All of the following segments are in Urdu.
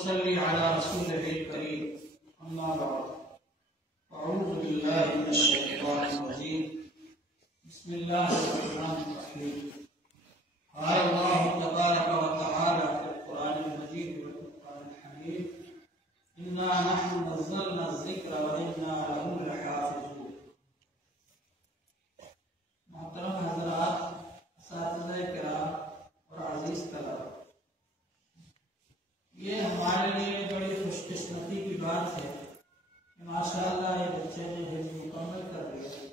صلی علی رسول الکریم اما بعد اعوذ باللہ من الشیطان الرجیم بسم اللہ الرحمن الرحیم قال اللہ تبارک و تعالی فی القرآن المجید والقرآن الحمید انا نحن نزلنا الذکر وانا له لحافظون۔ محترم حضرات، اساتذہ کرام اور عزیز طلبہ، یہ ہمارے لیے بڑی خوش قسمتی کی بات ہے کہ ماشاءاللہ یہ بچے نے حفظ مکمل کر لیا۔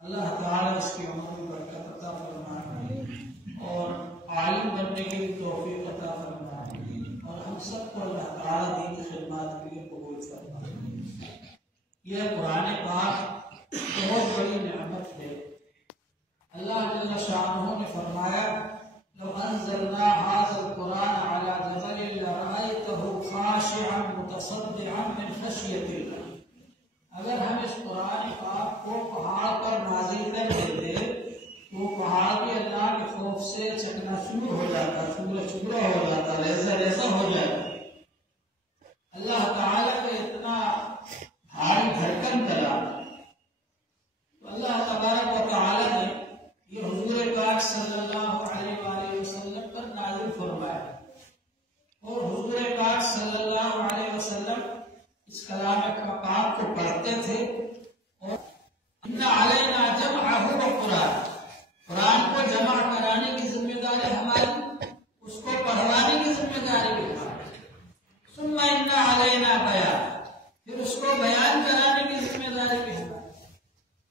اللہ تعالیٰ اس کی عمر میں برکت عطا فرمائے اور عالم بننے کی توفیق عطا فرمائے اور ہم سب کو اللہ تعالیٰ دین کی خدمات کے لیے قبول فرمائے۔ یہ قرآن پاک بہت بڑی نعمت ہے۔ اللہ جل شانہ نے فرمایا لو انزلنا هذا القرآن على جبل لرأيته خاشعا متصدعا من خشية الله۔ اگر ہم اس قرآن پاک کو پہاڑ پر نازل کر دیتے تو پہاڑ بھی اللہ کے خوف سے چکنا چور ہو جاتا، چورا ہو جاتا، ریزہ ریزہ ہو جاتا۔ اللہ تعالیٰ کو اتنا بھاری دھڑکن کرا تو اللہ تبارک و تعالیٰ نے یہ حضور پاک صلی اللہ علیہ وآلہ وسلم پر نازل فرمایا اور حضور پاک صلی اللہ علیہ وسلم اس کلام پاک کو پڑھتے تھے اور ان علینا جمعہ و قرآن کو جمع کرانے کی ذمہ داری ہماری، اس کو پڑھوانے کی ذمہ داری بھی ہماری، ثم ان علینا بیان، پھر اس کو بیان کرانے کی ذمہ داری بھی ہماری۔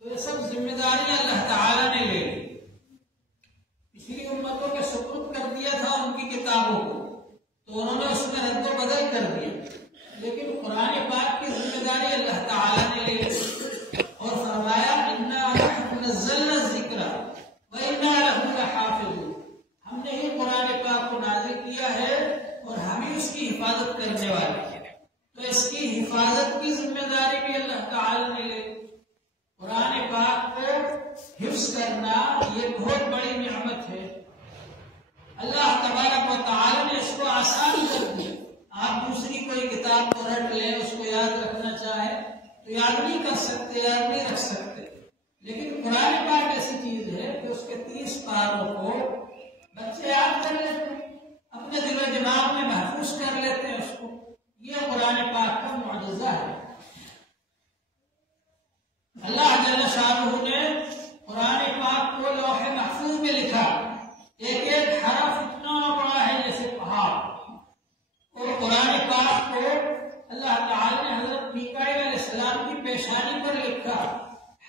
تو یہ سب ذمہ داری اللہ تعالیٰ نے لے لی۔ پچھلی امتوں کے سپرد کر دیا تھا ان کی کتابوں کو، تو انہوں نے اس میں رد و بدل کر دیا، لیکن قرآن پاک کی ذمہ داری اللہ تعالیٰ نے لے لی اور فرمایا انا نحن نزلنا الذکر وانا له لحافظون۔ ہم نے ہی قرآن پاک کو نازل کیا ہے اور ہم ہی اس کی حفاظت کرنے والے ہیں، تو اس کی حفاظت کی ذمہ داری بھی اللہ تعالیٰ نے لے لی۔ قرآن پاک کو حفظ کرنا یہ بہت بڑی نعمت ہے۔ اللہ تبارک و تعالیٰ نے اس کو آسان کر دیا۔ آپ دوسری کوئی کتاب کو رٹ لیں، اس کو یاد رکھنا چاہیں تو یاد نہیں کر سکتے، یاد نہیں رکھ سکتے، لیکن قرآن پاک ایسی چیز ہے کہ اس کے 30 پاروں کو بچے یاد کر لیتے ہیں، اپنے دل و دماغ میں محفوظ کر لیتے ہیں اس کو۔ یہ قرآن پاک کا معجزہ ہے۔ اللہ جل شانہ نے قرآن پاک کو لوح محفوظ میں لکھا، ایک ایک حرف اتنا بڑا ہے جیسے پہاڑ، اور قرآن پاک کو اللہ تعالی نے حضرت میکائیل علیہ السلام کی پیشانی پر لکھا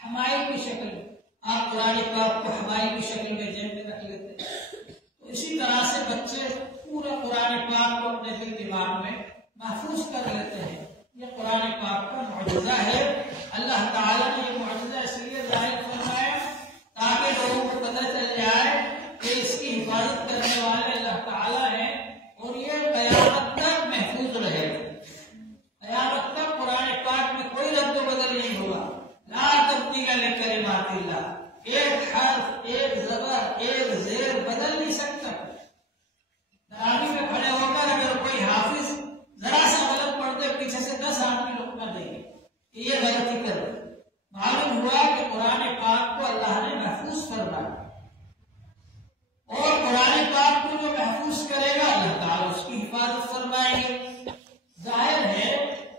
حمائی کی شکل میں۔ آپ قرآن پاک کو حمائی کی شکل میں جیب میں رکھ لیتے ہیں، تو اسی طرح سے بچے پورا قرآن پاک کو اپنے دل دماغ میں محفوظ کر لیتے ہیں۔ یہ قرآن پاک کا معجزہ ہے۔ اللہ تعالیٰ نے یہ معجزہ اس لیے ظاہر فرمایا تاکہ لوگوں کو پتہ چل جائے کہ اس کی حفاظت کرنے والے اللہ تعالیٰ ہیں اور یہ قیامت تک محفوظ رہے گا۔ قیامت تک قرآن پاک میں کوئی رد و بدل نہیں ہوگا۔ لا تبدیل لکلمات اللہ، ایک حرف، ایک زبر، ایک زیر بدل نہیں سکتا۔ تراویح میں کھڑے ہو کر اگر کوئی حافظ ذرا سا غلط پڑھتے پیچھے سے 10 آدمی روکنا دیں گے کہ یہ غلطی کر رہے۔ معلوم ہوا کہ قرآن پاک کو اللہ نے محفوظ فرمایا، اور قرآن پاک کو جو محفوظ کرے گا اللہ تعالیٰ اس کی حفاظت فرمائیں گے۔ ظاہر ہے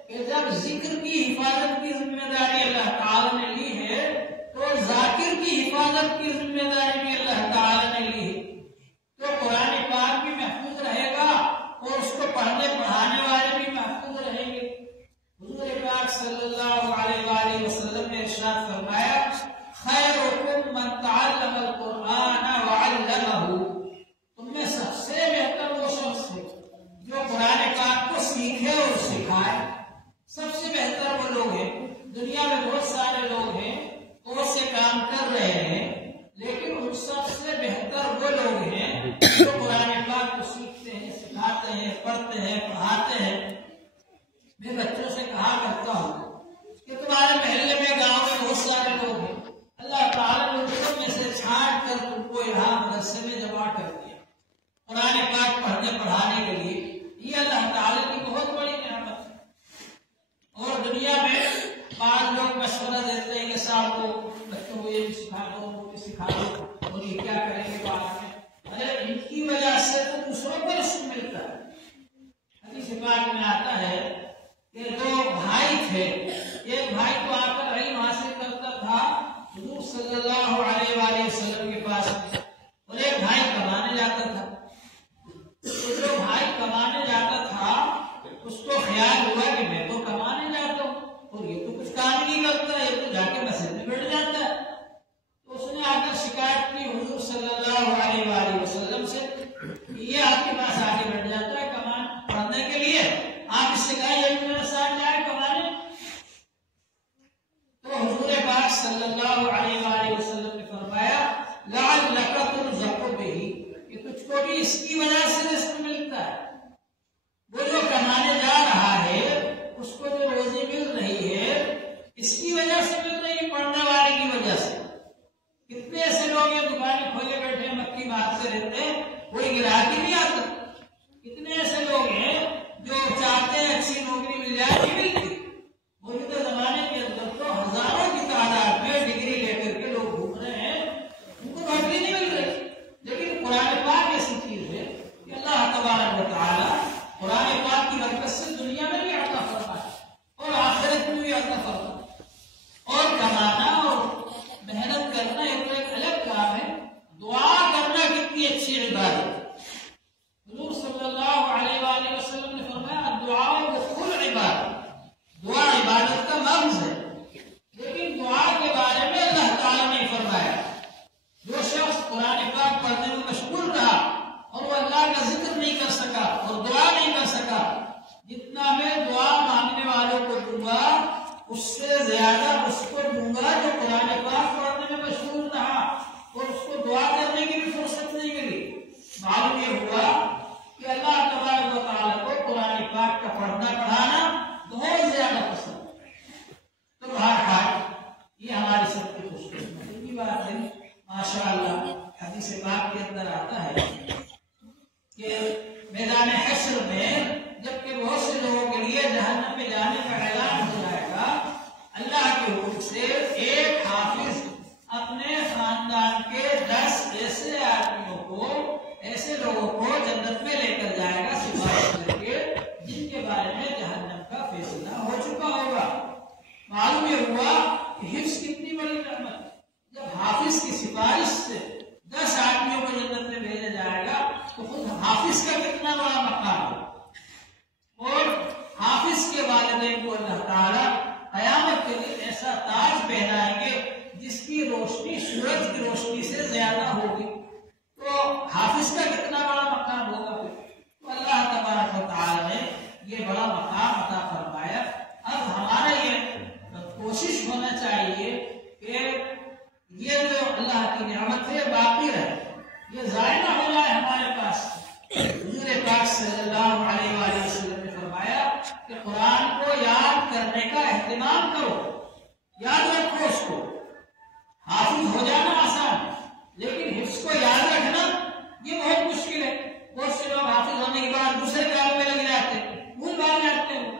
کہ جب ذکر کی حفاظت کی ذمہ داری اللہ تعالیٰ نے لی ہے تو ذاکر کی حفاظت کی ذمہ داری بھی اللہ تعالیٰ نے لی ہے، تو قرآن پاک بھی محفوظ رہے گا اور اس کو پڑھنے پڑھانے والے بھی محفوظ رہیں گے۔ حضور پاک صلی اللہ علیہ وآلہ وسلم نے ارشاد فرمایا خیرکم من تعلم القرآن وعلمہ، تم میں سب سے بہتر وہ شخص ہے جو قرآن پاک کو سیکھے اور سکھائے۔ سب سے بہتر وہ لوگ ہیں، دنیا میں بہت سارے لوگ ہیں بہت سے کام کر رہے ہیں، لیکن ان سب سے بہتر وہ لوگ ہیں جو قرآن پاک کو سیکھتے ہیں، سکھاتے ہیں، پڑھتے ہیں، پڑھاتے ہیں۔ میں بچوں سے کہا کرتا ہوں کہ تمہارے محلے میں، گاؤں میں بہت سارے لوگ ہیں، اللہ تعالیٰ نے ان سب میں سے چھانٹ کر تم کو یہاں مدرسے میں جمع کر دیا قرآن پاک پڑھنے پڑھانے کے لیے۔ یہ اللہ تعالیٰ پاک میں آتا ہے کہ دو بھائی تھے، ایک بھائی تو آ کر علم حاصل کرتا تھا حضور صلی اللہ علیہ وآلہ وسلم کے پاس، اور ایک بھائی کمانے جاتا تھا۔ جو بھائی کمانے جاتا تھا اس کو خیال ہوا کہ میں تو کمانے جاتا ہوں اور یہ تو کچھ کام نہیں کرتا، یہ تو جا کے مسجد میں بیٹھ جاتا ہے۔ تو اس نے آ کر شکایت کی حضور صلی اللہ علیہ وآلہ وسلم سے، یہ آپ کے پاس آ کے بیٹھ جاتا ہے پڑھنے کے لیے، آپ اس سے کہا یہ میرے ساتھ جائے کمانے۔ تو حضور پاک صلی اللہ علیہ وآلہ وسلم نے فرمایا لعلک ترزق بہ، کہ تجھ کو بھی اس کی وجہ سے رزق ملتا ہے۔ وہ جو کمانے جا رہا ہے اس کو جو روزی مل رہی ہے اس کی وجہ سے مل رہی ہے، پڑھنے والے کی وجہ سے۔ کتنے ایسے لوگ ہیں دکانیں کھولے بیٹھے مکی مارتے رہتے ہیں، کوئی گراہک ہی نہیں آتا۔ کتنے ایسے لوگ ہیں جو چاہتے ہیں اچھی نوکری مل جائے، نہیں ملتی۔ موجودہ زمانے کے اندر تو ہزاروں کی تعداد میں ڈگری لے کر کے لوگ گھوم رہے ہیں، ان کو نوکری نہیں مل رہی۔ لیکن قرآن پاک ایسی چیز ہے کہ اللہ تبارک و تعالی قرآن پاک کی برکت سے دنیا میں بھی عطا فرمائے اور آخرت میں بھی عطا فرمائے۔ اور کمانا اور محنت کرنا ایک الگ کام ہے، دعا کرنا کتنی اچھی عبادت ہے۔ حضور صلی اللہ علیہ وآلہ وسلم نے فرمایا دعا بخل عبادت، دعا عبادت کا مرض ہے۔ لیکن دعا کے بارے میں اللہ تعالیٰ نے فرمایا جو شخص قرآن پاک پڑھنے میں مشغول رہا اور وہ اللہ کا ذکر نہیں کر سکا اور دعا نہیں کر سکا، جتنا میں دعا مانگنے والوں کو دوں گا اس سے زیادہ اس کو دوں گا جو قرآن پاک پڑھنے میں مشغول رہا اور اس کو دعا کرنے کی بھی فرصت نہیں ملی۔ معلوم یہ ہوا کہ اللہ تبارک و تعالیٰ کو قرآن پاک کا پڑھنا پڑھانا بہت زیادہ پسند ہے۔ تو بہرحال یہ ہماری سب کی خوش قسمتی کی بات ہے۔ ماشاء اللہ حدیث پاک کے اندر آتا ہے کہ میدان حشر میں جبکہ بہت سے لوگوں کے لیے جہنم میں جانے کا اعلان ہو جائے گا، اللہ کے حکم سے ایک حافظ اپنے خاندان کے 10 ایسے آدمیوں کو، ایسے لوگوں کو جنت میں لے کر جائے گا سفارش کر کے، جن کے بارے میں جہنم کا فیصلہ ہو چکا ہوگا۔ معلوم یہ ہوا کہ حفظ کتنی بڑی رحمت ہے۔ جب حافظ کی سفارش سے 10 آدمیوں کو جنت میں بھیجا جائے گا تو خود حافظ کا کتنا بڑا مقام ہے۔ اور حافظ کے والدین کو اللہ تعالیٰ قیامت کے دن ایسا تاج پہنائیں گے جس کی روشنی سورج کی روشنی سے زیادہ ہوگی، تو حافظ کا کتنا بڑا مقام ہوگا۔ تو اللہ تبارک و تعالیٰ نے یہ بڑا مقام عطا فرمایا۔ اب ہمارا یہ کوشش ہونا چاہیے کہ یہ جو اللہ کی نعمت ہے باقی رہے، یہ ضائع نہ ہو جائے ہمارے پاس۔ حضور پاک صلی اللہ علیہ وآلہ وسلم نے فرمایا کہ قرآن کو یاد کرنے کا اہتمام کرو، یاد رکھو اس کو۔ حافظ ہو جانا آسان ہے لیکن حفظ کو یاد رکھنا یہ بہت مشکل ہے۔ بہت سے لوگ حافظ ہونے کے بعد دوسرے کام میں لگ جاتے ہیں، بھول بھال جاتے ہیں۔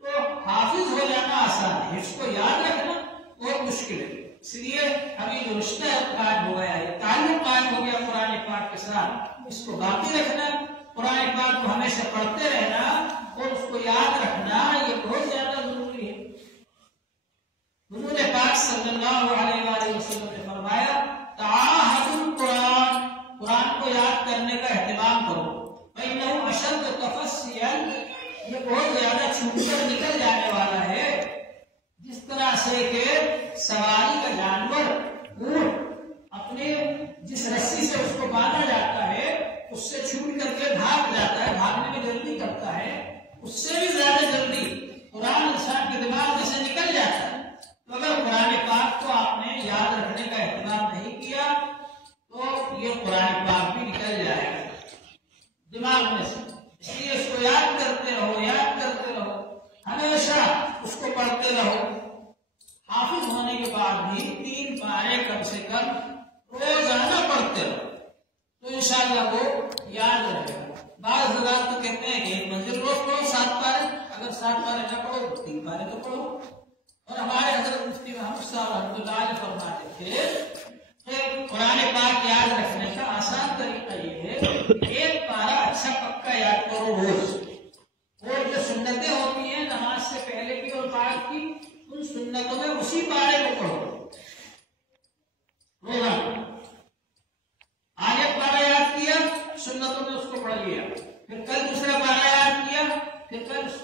تو حافظ ہو جانا آسان ہے، حفظ کو یاد رکھنا بہت مشکل ہے۔ اس لیے ابھی جو رشتہ قائم ہو گیا ہے، تعلق قائم ہو گیا قرآن پاک کے ساتھ، اس کو باقی رکھنا، قرآن پاک کو ہمیشہ پڑھتے رہنا اور اس کو یاد رکھنا یہ بہت زیادہ ضروری ہے۔ حضور پاک صلی اللہ علیہ وآلہ وسلم نے فرمایا تعاہدوا القرآن، قرآن کو یاد کرنے کا اہتمام کرو، فإنه أشد تفصيلا، یہ بہت زیادہ چھوٹ کر نکل جانے والا ہے۔ جس طرح سے کہ سواری کا جانور اونٹ اپنے جس رسی سے اس کو باندھا جاتا ہے اس سے چھوٹ کر کے بھاگ جاتا ہے، بھاگنے میں جلدی کرتا ہے، اس سے بھی زیادہ جلدی قرآن انسان کے دماغ میں سے نکل جاتا ہے۔ تو اگر قرآن پاک کو آپ نے یاد رکھنے کا اہتمام نہیں کیا تو یہ قرآن پاک بھی نکل جائے گا دماغ میں سے۔ اس لیے اس کو یاد کرتے رہو، یاد کرتے رہو، ہمیشہ اس کو پڑھتے رہو۔ حافظ ہونے کے بعد بھی 3 پارے کم سے کم روزانہ پڑھتے رہو تو انشاءاللہ وہ یاد رہے گا۔ بعض حضرات تو کہتے ہیں کہ ایک منزل روز پڑھو 7 پارے، اگر 7 پارے نہ پڑھو تو 3 پارے تو پڑھو۔ اور ہمارے حضرت مفتی محمد صاحب رحمۃ اللہ علیہ فرماتے تھے کہ قرآن پاک یاد رکھنے کا آسان طریقہ یہ ہے کہ 1 پارا اچھا پکا یاد کرو روز، اور